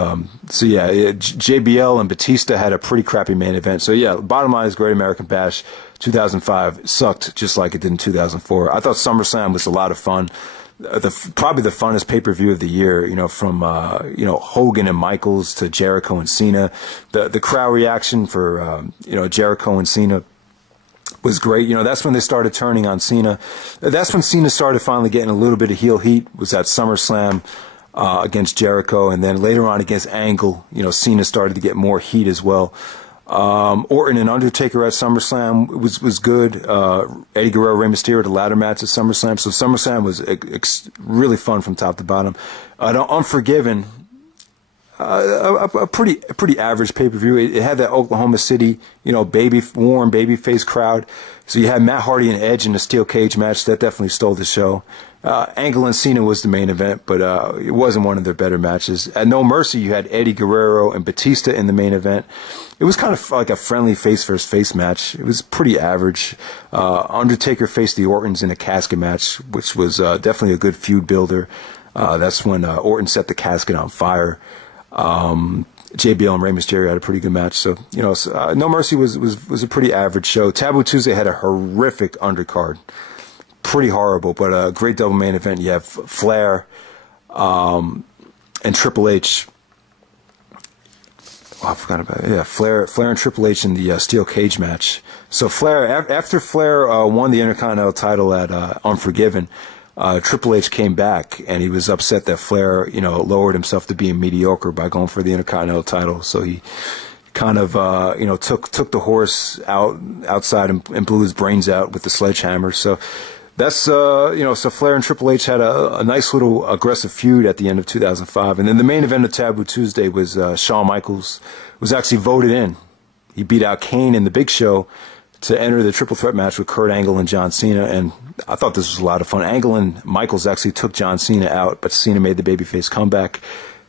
yeah, JBL and Batista had a pretty crappy main event. So yeah, bottom line is Great American Bash 2005 sucked just like it did in 2004. I thought SummerSlam was a lot of fun. probably the funnest pay-per-view of the year, you know, from, you know, Hogan and Michaels to Jericho and Cena. The crowd reaction for, you know, Jericho and Cena was great. You know, that's when they started turning on Cena. That's when Cena started finally getting a little bit of heel heat, was at SummerSlam against Jericho, and then later on against Angle, you know, Cena started to get more heat as well. Orton and Undertaker at SummerSlam was good. Eddie Guerrero, Rey Mysterio, the ladder match at SummerSlam. So SummerSlam was really fun from top to bottom. Unforgiven, a pretty average pay-per-view. It had that Oklahoma City, you know, warm babyface crowd. So you had Matt Hardy and Edge in a steel cage match. That definitely stole the show. Angle and Cena was the main event, but it wasn't one of their better matches. At No Mercy, you had Eddie Guerrero and Batista in the main event. It was kind of like a friendly face-versus-face match. It was pretty average. Undertaker faced the Ortons in a casket match, which was definitely a good feud builder. That's when Orton set the casket on fire. JBL and Rey Mysterio had a pretty good match. So, you know, No Mercy was a pretty average show. Taboo Tuesday had a horrific undercard. Pretty horrible, but a great double main event. You have Flair and Triple H. Oh, I forgot about it. Yeah, Flair and Triple H in the steel cage match. So Flair, after Flair won the Intercontinental title at Unforgiven, Triple H came back and he was upset that Flair, you know, lowered himself to being mediocre by going for the Intercontinental title. So he kind of, you know, took the horse outside and blew his brains out with the sledgehammer. So that's, you know, so Flair and Triple H had a nice little aggressive feud at the end of 2005. And then the main event of Taboo Tuesday was Shawn Michaels was actually voted in. He beat out Kane in the Big Show to enter the triple threat match with Kurt Angle and John Cena. And I thought this was a lot of fun. Angle and Michaels actually took John Cena out, but Cena made the babyface comeback.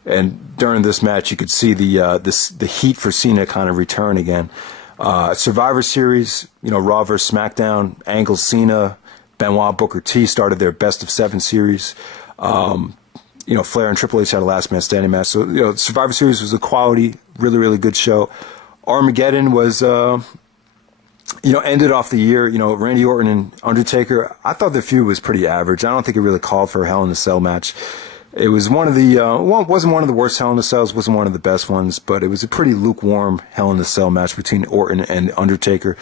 And during this match, you could see the heat for Cena kind of return again. Survivor Series, you know, Raw vs. SmackDown, Angle, Cena, Benoit, Booker T started their best of 7 series. You know, Flair and Triple H had a last man standing match. So, you know, Survivor Series was a quality, really, really good show. Armageddon was, you know, ended off the year. You know, Randy Orton and Undertaker, I thought the feud was pretty average. I don't think it really called for a Hell in a Cell match. It was one of the, wasn't one of the worst Hell in a Cells, wasn't one of the best ones, but it was a pretty lukewarm Hell in a Cell match between Orton and Undertaker.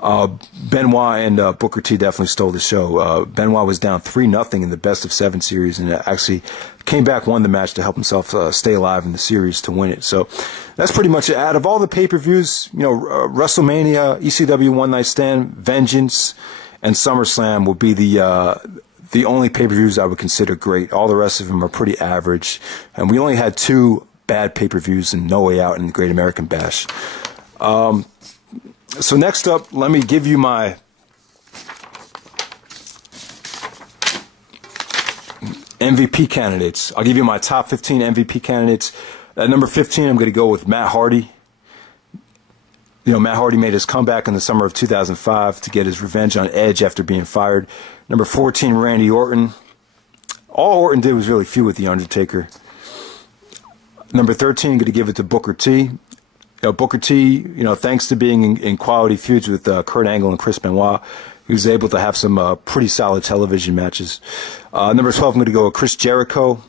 Benoit and Booker T definitely stole the show. Benoit was down 3-0 in the best of 7 series and actually came back, won the match to help himself stay alive in the series to win it. So that's pretty much it. Out of all the pay-per-views, you know, WrestleMania, ECW One Night Stand, Vengeance, and SummerSlam will be the only pay-per-views I would consider great. All the rest of them are pretty average. And we only had 2 bad pay-per-views and No Way Out and the Great American Bash. So next up, let me give you my MVP candidates. I'll give you my top 15 MVP candidates. At number 15, I'm going to go with Matt Hardy. You know, Matt Hardy made his comeback in the summer of 2005 to get his revenge on Edge after being fired. Number 14, Randy Orton. All Orton did was really feud with The Undertaker. Number 13, I'm going to give it to Booker T. You know, Booker T, you know, thanks to being in quality feuds with Kurt Angle and Chris Benoit, he was able to have some pretty solid television matches. Number 12, I'm going to go with Chris Jericho.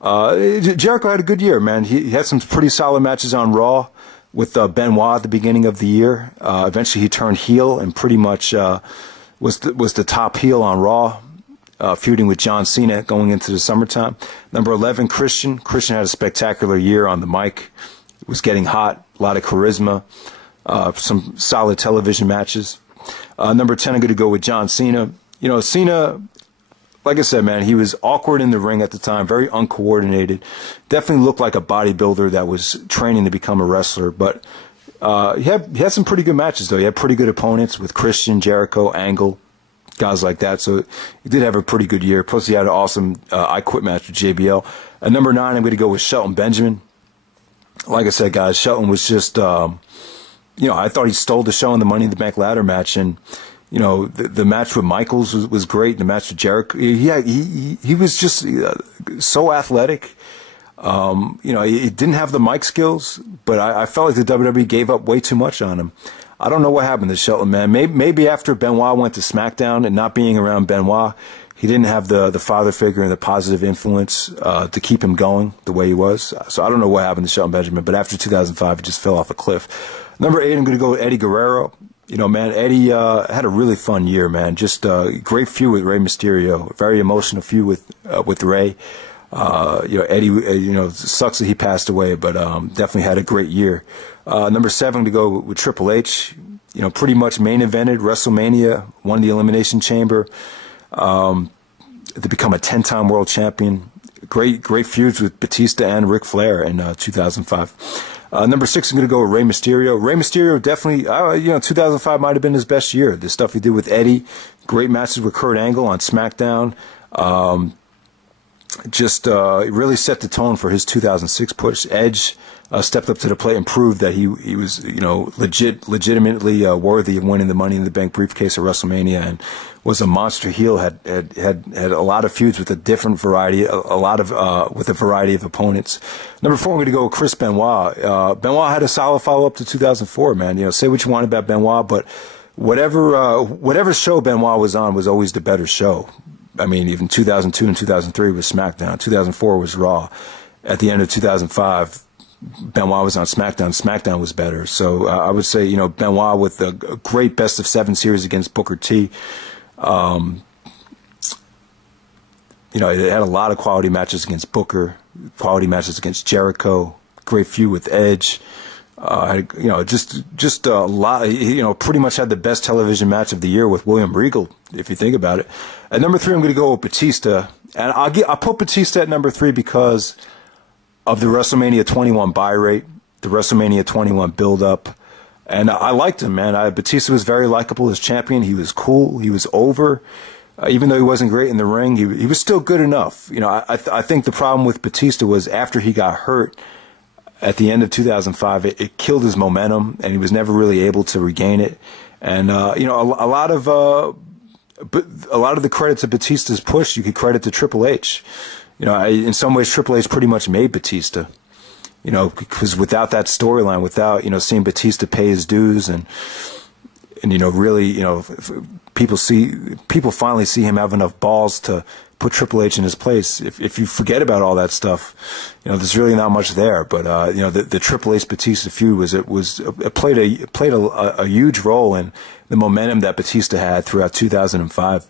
Jericho had a good year, man. He had some pretty solid matches on Raw with Benoit at the beginning of the year. Eventually, he turned heel and pretty much was the top heel on Raw, feuding with John Cena going into the summertime. Number 11, Christian. Christian had a spectacular year on the mic. Was getting hot, a lot of charisma, some solid television matches. Number 10, I'm going to go with John Cena. You know, Cena, like I said, man, he was awkward in the ring at the time, very uncoordinated. Definitely looked like a bodybuilder that was training to become a wrestler. But he had some pretty good matches, though. He had pretty good opponents with Christian, Jericho, Angle, guys like that. So he did have a pretty good year. Plus, he had an awesome I Quit match with JBL. At number 9, I'm going to go with Shelton Benjamin. Like I said, guys, Shelton was just, you know, I thought he stole the show in the Money in the Bank ladder match. And, you know, the match with Michaels was great. The match with Jericho, he was just so athletic. You know, he didn't have the mic skills, but I felt like the WWE gave up way too much on him. I don't know what happened to Shelton, man. Maybe after Benoit went to SmackDown and not being around Benoit, he didn't have the father figure and the positive influence to keep him going the way he was. So I don't know what happened to Shelton Benjamin, but after 2005, he just fell off a cliff. Number 8, I'm going to go with Eddie Guerrero. You know, man, Eddie had a really fun year, man. Just great feud with Rey Mysterio, very emotional feud with Rey. You know, Eddie, you know, it sucks that he passed away, but definitely had a great year. Number 7 to go with Triple H. You know, pretty much main evented Wrestlemania, won the Elimination Chamber, to become a 10-time world champion. Great feuds with Batista and Ric Flair in 2005. Number 6, I'm going to go with Rey Mysterio. Rey Mysterio definitely, you know, 2005 might have been his best year. The stuff he did with Eddie, great matches with Kurt Angle on SmackDown. Just really set the tone for his 2006 push. Edge stepped up to the plate and proved that he was, you know, legitimately worthy of winning the Money in the Bank briefcase at WrestleMania, and was a monster heel. Had a lot of feuds with a different variety, with a variety of opponents. Number 4, I'm going to go with Chris Benoit. Benoit had a solid follow up to 2004, man. You know, say what you want about Benoit, but whatever show Benoit was on was always the better show. I mean, even 2002 and 2003 was SmackDown. 2004 was Raw. At the end of 2005, Benoit was on SmackDown. SmackDown was better. So I would say, you know, Benoit with a great best of 7 series against Booker T. You know, it had a lot of quality matches against Booker, quality matches against Jericho, great feud with Edge. You know, just a lot. You know, pretty much had the best television match of the year with William Regal, if you think about it. At number 3, I'm going to go with Batista, and I'll put Batista at number 3 because of the WrestleMania 21 buy rate, the WrestleMania 21 build-up, and I liked him, man. Batista was very likable as champion. He was cool. He was over. Even though he wasn't great in the ring, he was still good enough. You know, I think the problem with Batista was after he got hurt at the end of 2005, it killed his momentum, and he was never really able to regain it. And you know, a lot of the credit to Batista's push you could credit to Triple H. You know, in some ways, Triple H pretty much made Batista. You know, because without that storyline, without, you know, seeing Batista pay his dues and you know, really, you know, people finally see him have enough balls to put Triple H in his place. If you forget about all that stuff, you know, there's really not much there. But you know, the Triple H Batista feud played a huge role in the momentum that Batista had throughout 2005.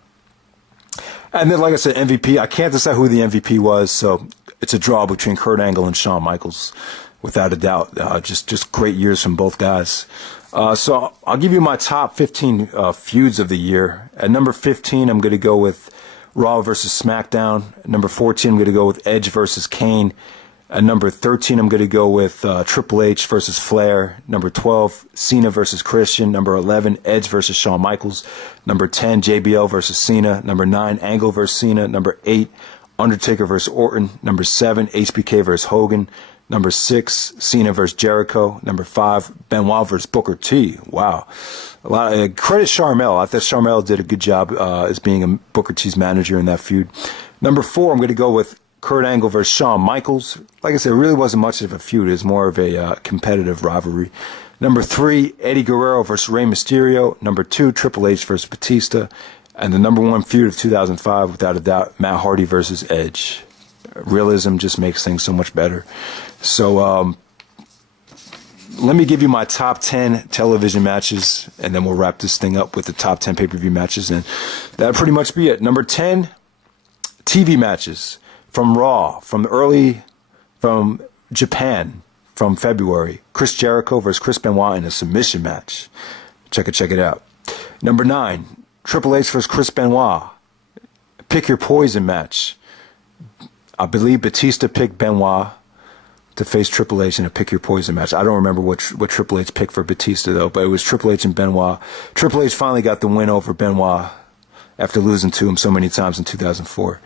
And then, like I said, MVP. I can't decide who the MVP was, so it's a draw between Kurt Angle and Shawn Michaels, without a doubt. Just great years from both guys. So I'll give you my top 15 feuds of the year. At number 15, I'm going to go with Raw versus SmackDown. At number 14, I'm going to go with Edge versus Kane. At number 13, I'm going to go with Triple H versus Flair. Number 12, Cena versus Christian. Number 11, Edge versus Shawn Michaels. Number 10, JBL versus Cena. Number 9, Angle versus Cena. Number 8, Undertaker versus Orton. Number 7, HBK versus Hogan. Number 6, Cena versus Jericho. Number 5, Benoit versus Booker T. Wow. A lot of credit Sharmell. I thought Sharmell did a good job as being a Booker T's manager in that feud. Number 4, I'm going to go with Kurt Angle versus Shawn Michaels. Like I said, it really wasn't much of a feud. It was more of a competitive rivalry. Number 3, Eddie Guerrero versus Rey Mysterio. Number 2, Triple H versus Batista. And the number 1 feud of 2005, without a doubt, Matt Hardy versus Edge. Realism just makes things so much better. So let me give you my top 10 television matches, and then we'll wrap this thing up with the top 10 pay-per-view matches, and that'll pretty much be it. Number 10, TV matches from Raw, from Japan, from February. Chris Jericho versus Chris Benoit in a submission match. Check it out. Number 9, Triple H versus Chris Benoit. Pick your poison match. I believe Batista picked Benoit to face Triple H in a pick your poison match. I don't remember what Triple H picked for Batista, though, but it was Triple H and Benoit. Triple H finally got the win over Benoit after losing to him so many times in 2004.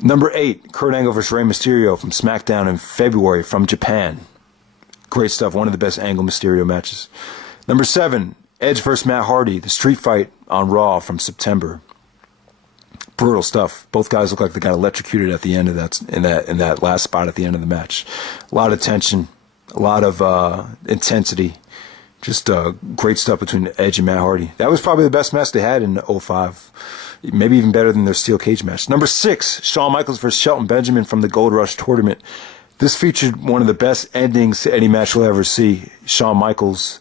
Number 8, Kurt Angle versus Rey Mysterio from SmackDown in February from Japan. Great stuff. One of the best Angle Mysterio matches. Number 7, Edge versus Matt Hardy, the street fight on Raw from September. Brutal stuff. Both guys look like they got electrocuted at the end of that, in that last spot at the end of the match. A lot of tension, a lot of intensity. Just great stuff between Edge and Matt Hardy. That was probably the best match they had in '05. Maybe even better than their steel cage match. Number 6, Shawn Michaels versus Shelton Benjamin from the Gold Rush tournament. This featured one of the best endings to any match we'll ever see. Shawn Michaels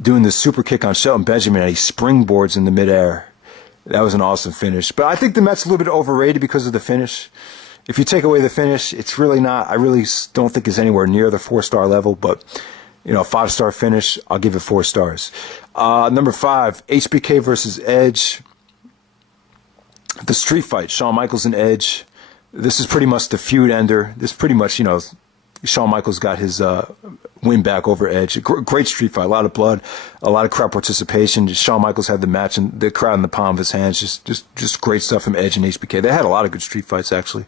doing the super kick on Shelton Benjamin, and he springboards in the midair. That was an awesome finish. But I think the match's a little bit overrated because of the finish. If you take away the finish, it's really not. I really don't think it's anywhere near the 4-star level. But, you know, a 5-star finish, I'll give it 4 stars. Number 5, HBK versus Edge. The street fight, Shawn Michaels and Edge. This is pretty much the feud ender. This pretty much, you know, Shawn Michaels got his win back over Edge. Great street fight, a lot of blood, a lot of crowd participation. Shawn Michaels had the match and the crowd in the palm of his hands. Just great stuff from Edge and HBK. They had a lot of good street fights, actually.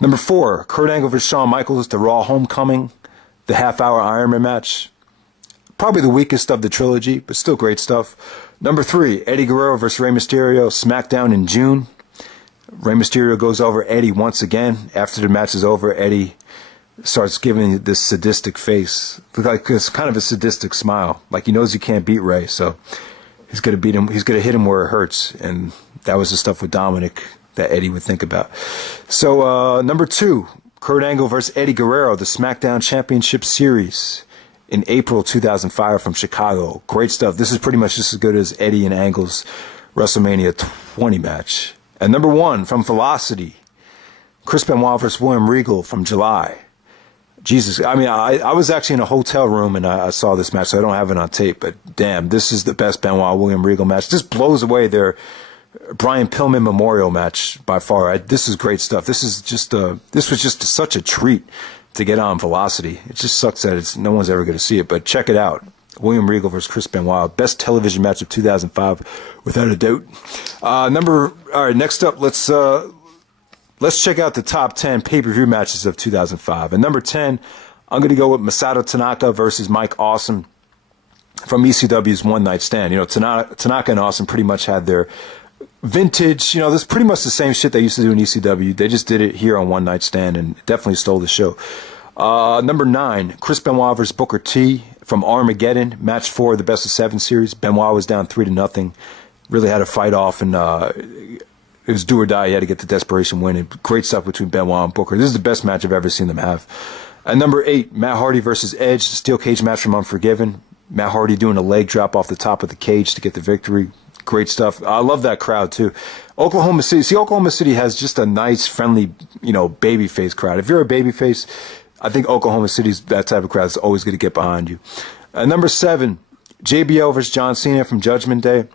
Number 4, Kurt Angle versus Shawn Michaels, the Raw Homecoming, the half-hour Iron Man match. Probably the weakest of the trilogy, but still great stuff. Number 3, Eddie Guerrero versus Rey Mysterio, Smackdown in June. Rey Mysterio goes over Eddie once again. After the match is over, Eddie starts giving this sadistic face. Like it's kind of a sadistic smile. Like he knows he can't beat Rey, so he's going to beat him. He's going to hit him where it hurts. And that was the stuff with Dominic that Eddie would think about. So, number 2, Kurt Angle versus Eddie Guerrero, the SmackDown Championship Series in April 2005 from Chicago. Great stuff. This is pretty much just as good as Eddie and Angle's WrestleMania 20 match. And number 1, from Velocity, Chris Benoit versus William Regal from July. Jesus, I mean, I was actually in a hotel room and I saw this match, so I don't have it on tape, but damn, this is the best Benoit-William Regal match. This blows away their Brian Pillman Memorial match by far. This is great stuff. This was just such a treat to get on Velocity. It just sucks that no one's ever going to see it, but check it out. William Regal versus Chris Benoit, best television match of 2005, without a doubt. All right, next up, let's check out the top 10 pay-per-view matches of 2005. And number 10, I'm going to go with Masato Tanaka versus Mike Awesome from ECW's One Night Stand. You know, Tanaka and Awesome pretty much had their vintage, you know, this is pretty much the same shit they used to do in ECW. They just did it here on One Night Stand and definitely stole the show. Number 9, Chris Benoit versus Booker T from Armageddon, match 4 of the Best of 7 series. Benoit was down 3-0. Really had to fight off, and it was do or die. He had to get the desperation win. And great stuff between Benoit and Booker. This is the best match I've ever seen them have. And number 8, Matt Hardy versus Edge, the steel cage match from Unforgiven. Matt Hardy doing a leg drop off the top of the cage to get the victory. Great stuff. I love that crowd too. Oklahoma City. See, Oklahoma City has just a nice, friendly, you know, babyface crowd. If you're a babyface, I think Oklahoma City's that type of crowd that's always going to get behind you. Number 7, JBL versus John Cena from Judgment Day.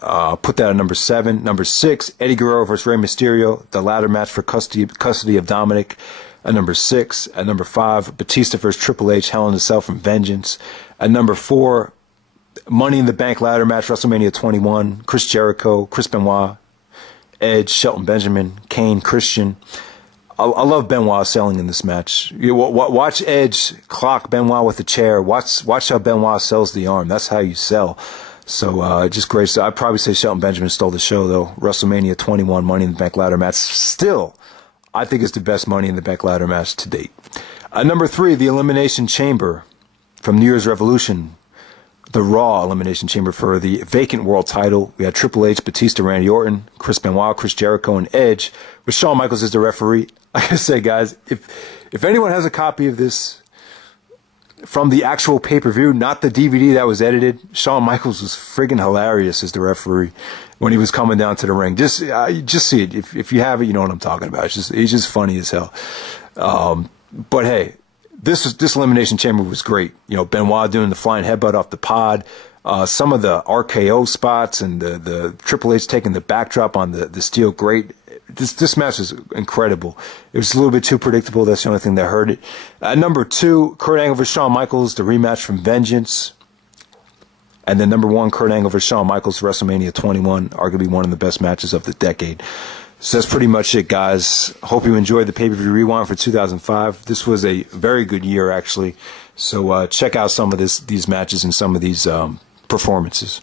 Put that at number 7. Number 6, Eddie Guerrero versus Rey Mysterio, the ladder match for custody of Dominic. At number 6. At number 5, Batista versus Triple H, Hell in a Cell from Vengeance. At number 4, Money in the Bank ladder match, WrestleMania 21. Chris Jericho, Chris Benoit, Edge, Shelton Benjamin, Kane, Christian. I love Benoit selling in this match. Watch Edge clock Benoit with a chair. Watch how Benoit sells the arm. That's how you sell. So just great stuff. I'd probably say Shelton Benjamin stole the show, though. WrestleMania 21 Money in the Bank ladder match. Still, I think it's the best Money in the Bank ladder match to date. Number 3, the Elimination Chamber from New Year's Revolution. The Raw Elimination Chamber for the vacant world title. We had Triple H, Batista, Randy Orton, Chris Benoit, Chris Jericho, and Edge, with Shawn Michaels as the referee. Like I said, guys, if anyone has a copy of this from the actual pay-per-view, not the DVD that was edited, Shawn Michaels was friggin' hilarious as the referee when he was coming down to the ring. Just see it. If you have it, you know what I'm talking about. He's just funny as hell. But hey, this Elimination Chamber was great. You know, Benoit doing the flying headbutt off the pod, some of the RKO spots, and the Triple H taking the backdrop on the steel grate. This match was incredible. It was a little bit too predictable. That's the only thing that hurt it. Number 2, Kurt Angle versus Shawn Michaels, the rematch from Vengeance. And then number 1, Kurt Angle versus Shawn Michaels, WrestleMania 21, arguably one of the best matches of the decade. So that's pretty much it, guys. Hope you enjoyed the pay-per-view rewind for 2005. This was a very good year, actually. So check out some of these matches and some of these performances.